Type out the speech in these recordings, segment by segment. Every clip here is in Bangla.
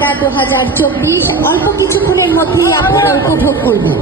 ঢাকা 2024 অল্প কিছুক্ষণের মধ্যেই আপনারা উপভোগ করবেন।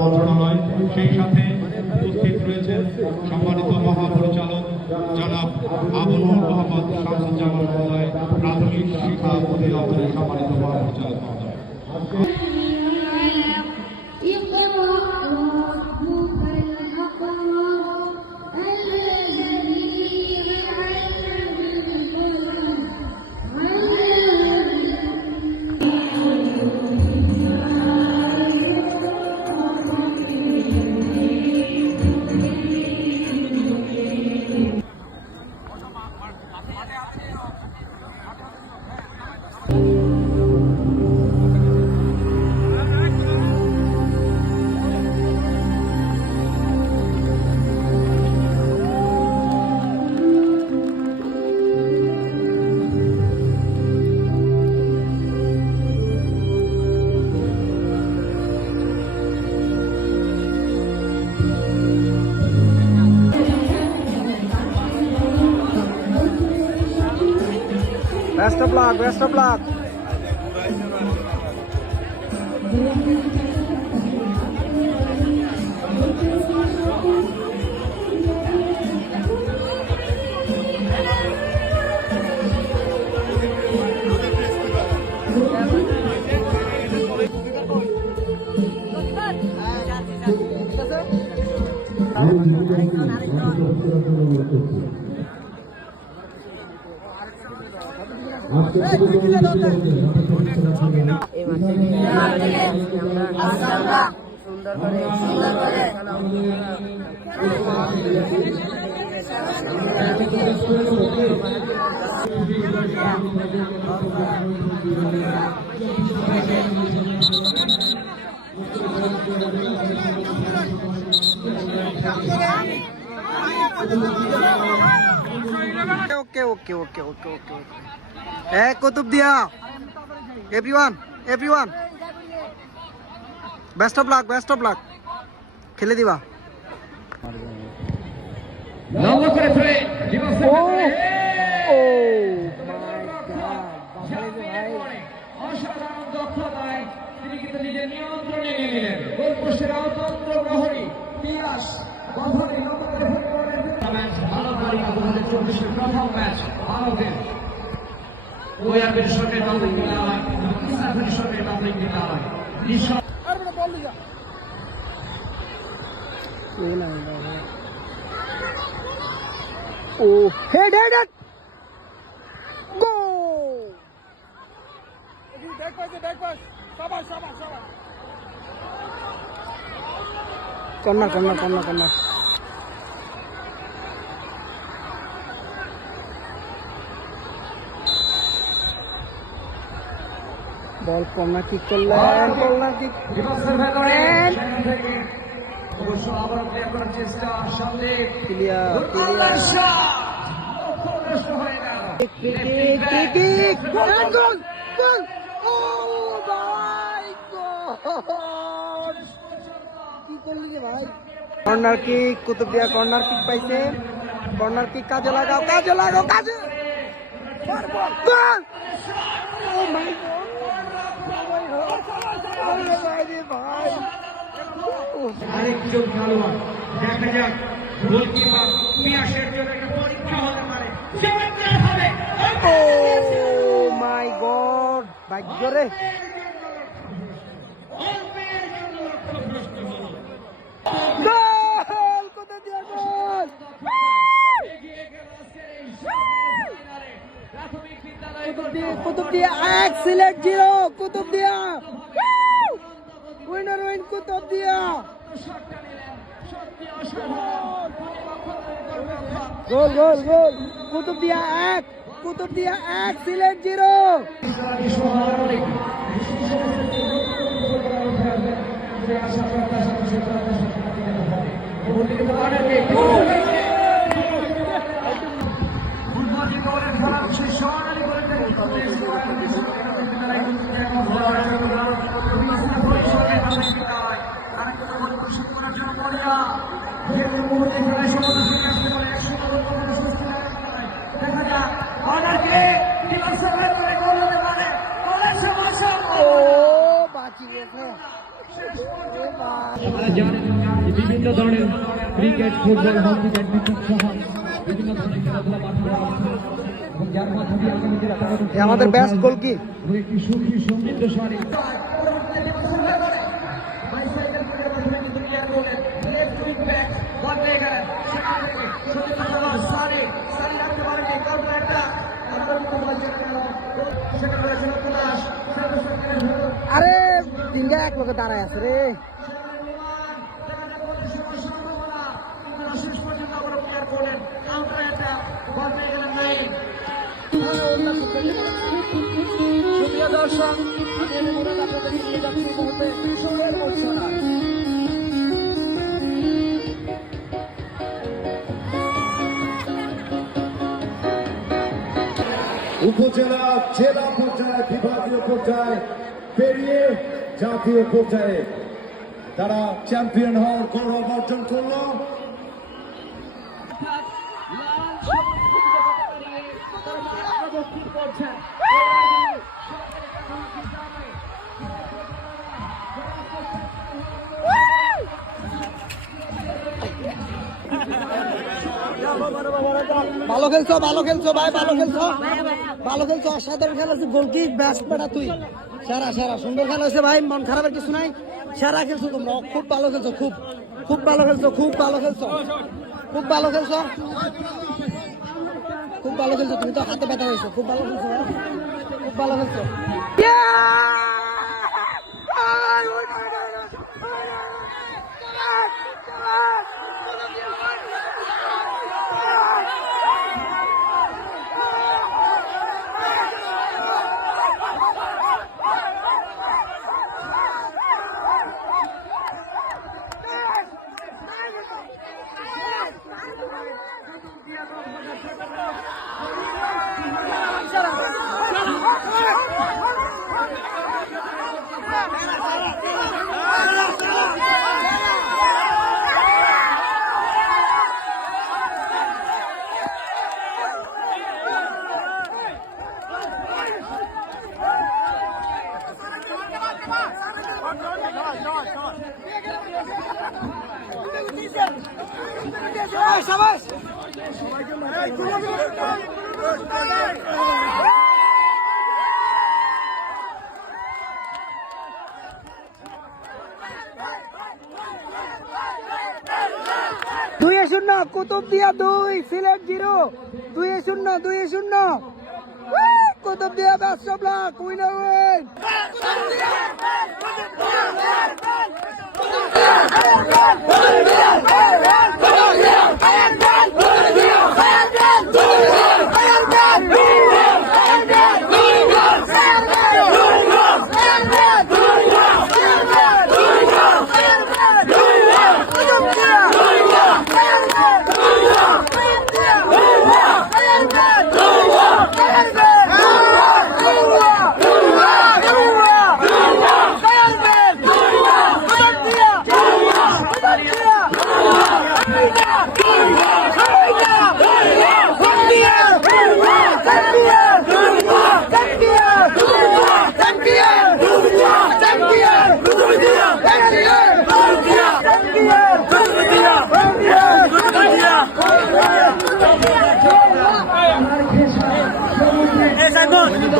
মন্ত্রণালয় সেই সাথে উপস্থিত রয়েছেন সম্মানিত মহাপরিচালক জনাব আবুল মোহাম্মদ শামসুজ্জামান মহোদয়, প্রাথমিক শিক্ষা অধিদপ্তরের সম্মানিত মহাপরিচালক মহোদয়। Best of luck, best of luck. Okay. Hey, Kutub Dia. Everyone. Best of luck. খেলে দিবা। অসাধারণ দক্ষতায় তিনি কিন্তু নিজের নিয়ন্ত্রণে নিয়ে নিলেন। গোলপোস্টের আওতন্ত্র প্রহরী পিয়াস গভীর নগরে ম্যাচ ভালো তারিখ 2024 প্রথম ম্যাচ ভারতের ওয়ারবের সঙ্গে তাবলিগ খেলা হয়, ইসরাফের সঙ্গে তাবলিগ খেলা হয়। Oh, head. Go! Back pass. Shabash. Corner. বল কর্নার কিক করলেন, অবশ্য আবার প্লে করার চেষ্টা, সামনে ক্লিয়ার গোল। ও ভাই গড, কি করলি রে ভাই? Corner kick, Kutubdia corner kick পাইছে। কর্নার কিক কাজে লাগাও। গোল! ও মাই গড, ভাই আরেকজন খেলোয়াড়, দেখা যাক গোলকিপার পিয়াসের জন্য একটা পরীক্ষা হতে পারে। ও মাই গড, ভাগ্য রে। গোল! কোথা দিয়ে গোল? কুতুবদিয়া 1 সিলেট 0 কুতুবদিয়া উইনার উইন কুতুবদিয়া গোল গোল গোল কুতুবদিয়া 1 সিলেট 0 আপনারা জানেন যে বিভিন্ন ধরনের ক্রিকেট ফুটবল হকি ব্যাডমিন্টন সহ বিভিন্ন ধরনের খেলাধুলা মাঠে এবং যার মাধ্যমে আমাদের বেস্ট গোল কি একটি সুখী সমৃদ্ধশালী আরে তিনটা এক লোকে দাঁড়ায় আছে রে দর্শক আপনাদের নিয়ে যাচ্ছি এই মুহূর্তে সময়ের ঘোষণা উপজেলা জেলা পর্যায়ে বিভাগীয় পর্যায়ে পেরিয়ে জাতীয় পর্যায়ে তারা চ্যাম্পিয়ন হওয়ার গৌরব অর্জন করল। ভালো খেলছো ভাই ভালো খেলছো অসাধারণ খেলা হচ্ছে গোলকি ব্যাস্ট বেটা তুই সেরা সুন্দর খেলা হয়েছে ভাই মন খারাপের কিছু নাই সেরা খেলছো তোমরা খুব ভালো খেলছো খুব ভালো খেলছো তুমি তো হাতে ব্যথা হয়েছো খুব ভালো খেলছো দুই শূন্য Kutubdia 2 Sylhet 0 2-0 Kutubdia best of luck winner win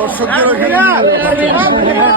দর্শকদের